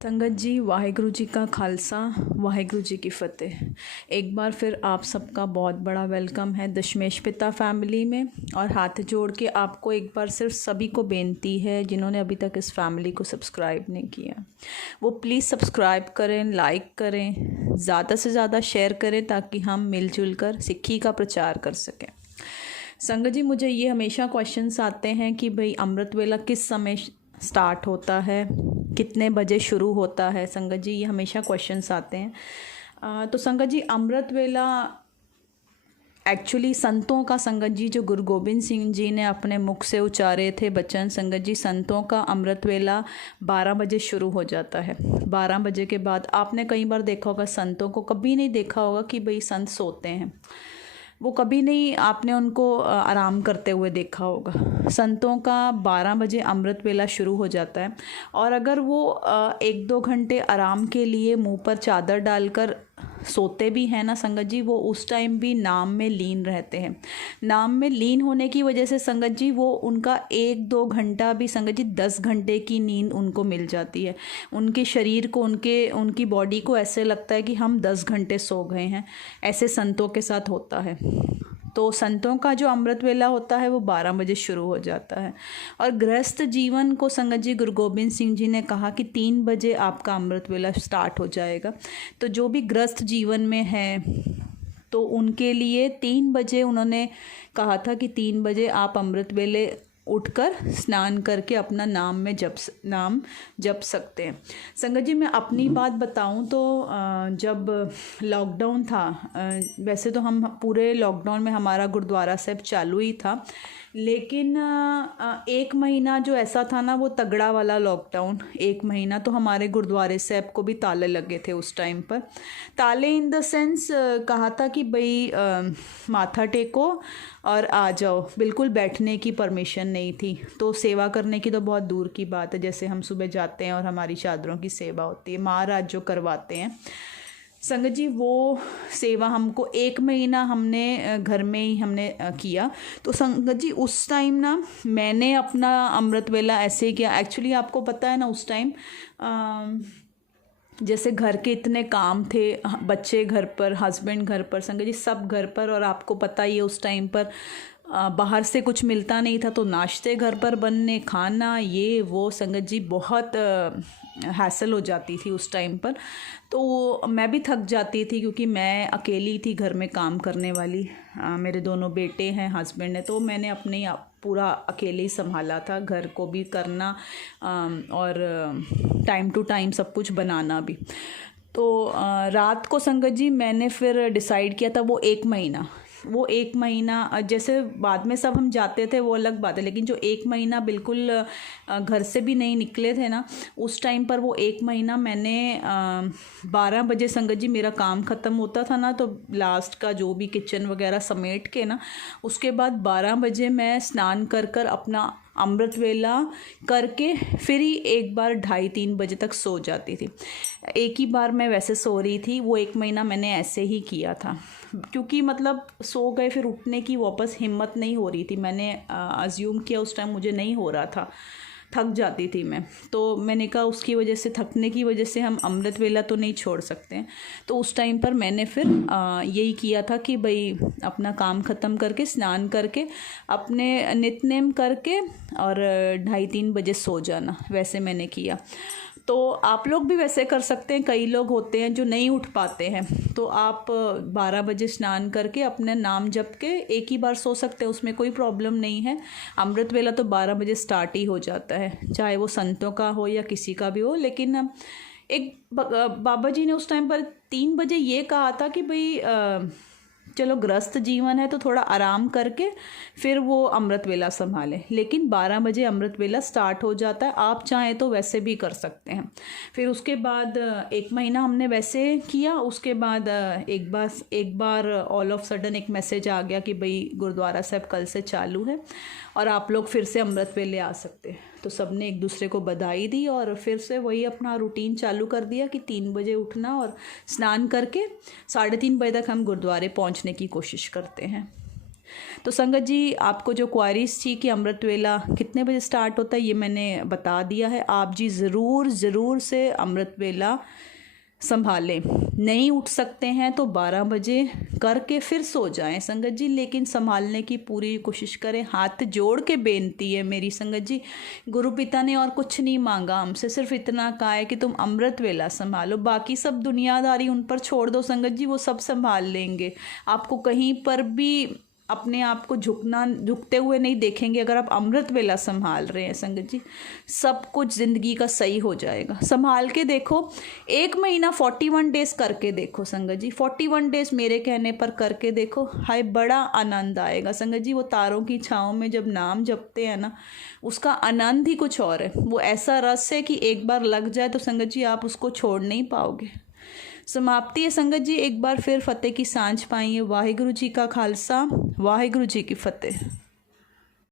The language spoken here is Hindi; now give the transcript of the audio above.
संगत जी, वाहिगुरु जी का खालसा, वाहिगुरु जी की फ़तेह। एक बार फिर आप सबका बहुत बड़ा वेलकम है दशमेश पिता फैमिली में। और हाथ जोड़ के आपको एक बार सिर्फ सभी को बेनती है जिन्होंने अभी तक इस फैमिली को सब्सक्राइब नहीं किया, वो प्लीज़ सब्सक्राइब करें, लाइक करें, ज़्यादा से ज़्यादा शेयर करें ताकि हम मिलजुल कर सिक्खी का प्रचार कर सकें। संगत जी, मुझे ये हमेशा क्वेश्चंस आते हैं कि भाई अमृत वेला किस समय स्टार्ट होता है, कितने बजे शुरू होता है। संगत जी, ये हमेशा क्वेश्चंस आते हैं। तो संगत जी, अमृत वेला एक्चुअली संतों का, संगत जी, जो गुरु गोबिंद सिंह जी ने अपने मुख से उच्चारे थे वचन, संगत जी, संतों का अमृत वेला 12 बजे शुरू हो जाता है। 12 बजे के बाद आपने कई बार देखा होगा, संतों को कभी नहीं देखा होगा कि भाई संत सोते हैं। वो कभी नहीं आपने उनको आराम करते हुए देखा होगा। संतों का 12 बजे अमृत वेला शुरू हो जाता है। और अगर वो 1-2 घंटे आराम के लिए मुंह पर चादर डालकर सोते भी हैं ना संगत जी, वो उस टाइम भी नाम में लीन रहते हैं। नाम में लीन होने की वजह से संगत जी, वो उनका 1-2 घंटा भी संगत जी 10 घंटे की नींद उनको मिल जाती है। उनके शरीर को, उनकी बॉडी को ऐसे लगता है कि हम 10 घंटे सो गए हैं। ऐसे संतों के साथ होता है। तो संतों का जो अमृत वेला होता है वो 12 बजे शुरू हो जाता है। और गृहस्थ जीवन को संगत जी, गुरु गोबिंद सिंह जी ने कहा कि 3 बजे आपका अमृत वेला स्टार्ट हो जाएगा। तो जो भी गृहस्थ जीवन में है तो उनके लिए 3 बजे उन्होंने कहा था कि 3 बजे आप अमृत वेले उठकर स्नान करके अपना नाम जप सकते हैं। संगत जी, मैं अपनी बात बताऊं तो जब लॉकडाउन था, वैसे तो हम पूरे लॉकडाउन में हमारा गुरुद्वारा साहब चालू ही था, लेकिन 1 महीना जो ऐसा था ना, वो तगड़ा वाला लॉकडाउन। 1 महीना तो हमारे गुरुद्वारे साहब को भी ताले लगे थे उस टाइम पर। ताले इन द सेंस कहा था कि भाई माथा टेको और आ जाओ, बिल्कुल बैठने की परमिशन नहीं थी। तो सेवा करने की तो बहुत दूर की बात है। जैसे हम सुबह जाते हैं और हमारी चादरों की सेवा होती है, महाराज जो करवाते हैं संगत जी, वो सेवा हमको 1 महीना हमने घर में ही हमने किया। तो संगत जी, उस टाइम ना मैंने अपना अमृत वेला ऐसे किया। एक्चुअली आपको पता है ना, उस टाइम जैसे घर के इतने काम थे, बच्चे घर पर, हस्बैंड घर पर, संगत जी सब घर पर। और आपको पता ही है उस टाइम पर बाहर से कुछ मिलता नहीं था, तो नाश्ते घर पर बनने, खाना, ये वो, संगत जी बहुत हैसल हो जाती थी उस टाइम पर। तो मैं भी थक जाती थी क्योंकि मैं अकेली थी घर में काम करने वाली। मेरे दोनों बेटे हैं, हस्बैंड है, तो मैंने अपने पूरा अकेले ही संभाला था, घर को भी करना और टाइम टू टाइम सब कुछ बनाना भी। तो रात को संगत जी मैंने फिर डिसाइड किया था, वो एक महीना जैसे बाद में सब हम जाते थे वो अलग बात है, लेकिन जो 1 महीना बिल्कुल घर से भी नहीं निकले थे ना, उस टाइम पर वो 1 महीना मैंने 12 बजे संगत जी मेरा काम ख़त्म होता था ना, तो लास्ट का जो भी किचन वगैरह समेट के ना, उसके बाद 12 बजे मैं स्नान कर अपना अमृत वेला करके फिर ही एक बार 2:30-3 बजे तक सो जाती थी। एक ही बार मैं वैसे सो रही थी। वो 1 महीना मैंने ऐसे ही किया था, क्योंकि मतलब सो गए फिर उठने की वापस हिम्मत नहीं हो रही थी। मैंने अज्यूम किया उस टाइम मुझे नहीं हो रहा था, थक जाती थी मैं। तो मैंने कहा उसकी वजह से, थकने की वजह से हम अमृत वेला तो नहीं छोड़ सकते हैं। तो उस टाइम पर मैंने फिर यही किया था कि भाई अपना काम ख़त्म करके, स्नान करके, अपने नित्य-नेम करके और 2:30-3 बजे सो जाना, वैसे मैंने किया। तो आप लोग भी वैसे कर सकते हैं। कई लोग होते हैं जो नहीं उठ पाते हैं, तो आप 12 बजे स्नान करके अपने नाम जप के एक ही बार सो सकते हैं, उसमें कोई प्रॉब्लम नहीं है। अमृत वेला तो 12 बजे स्टार्ट ही हो जाता है, चाहे वो संतों का हो या किसी का भी हो। लेकिन एक बाबा जी ने उस टाइम पर 3 बजे ये कहा था कि भाई चलो गृहस्थ जीवन है तो थोड़ा आराम करके फिर वो अमृत वेला संभालें, लेकिन 12 बजे अमृत वेला स्टार्ट हो जाता है। आप चाहें तो वैसे भी कर सकते हैं। फिर उसके बाद 1 महीना हमने वैसे किया। उसके बाद एक बार ऑल ऑफ सडन एक मैसेज आ गया कि भाई गुरुद्वारा साहब कल से चालू है और आप लोग फिर से अमृत वेले आ सकते हैं। तो सब ने एक दूसरे को बधाई दी और फिर से वही अपना रूटीन चालू कर दिया कि 3 बजे उठना और स्नान करके 3:30 बजे तक हम गुरुद्वारे पहुंचने की कोशिश करते हैं। तो संगत जी, आपको जो क्वारीज थी कि अमृत वेला कितने बजे स्टार्ट होता है, ये मैंने बता दिया है। आप जी ज़रूर ज़रूर से अमृत वेला संभालें। नहीं उठ सकते हैं तो 12 बजे करके फिर सो जाएं संगत जी, लेकिन संभालने की पूरी कोशिश करें। हाथ जोड़ के बेनती है मेरी संगत जी, गुरु पिता ने और कुछ नहीं मांगा हमसे, सिर्फ इतना कहा है कि तुम अमृत वेला संभालो, बाकी सब दुनियादारी उन पर छोड़ दो संगत जी, वो सब संभाल लेंगे। आपको कहीं पर भी अपने आप को झुकते हुए नहीं देखेंगे अगर आप अमृत वेला संभाल रहे हैं संगत जी। सब कुछ ज़िंदगी का सही हो जाएगा। संभाल के देखो, 1 महीना 41 डेज़ करके देखो संगत जी, 41 डेज़ मेरे कहने पर करके देखो, हाय बड़ा आनंद आएगा संगत जी। वो तारों की छाँव में जब नाम जपते हैं ना, उसका आनंद ही कुछ और है। वो ऐसा रस है कि एक बार लग जाए तो संगत जी आप उसको छोड़ नहीं पाओगे। समाप्ति है संगत जी। एक बार फिर फतेह की सांझ पाइए। वाहिगुरु जी का खालसा, वाहिगुरु जी की फतेह।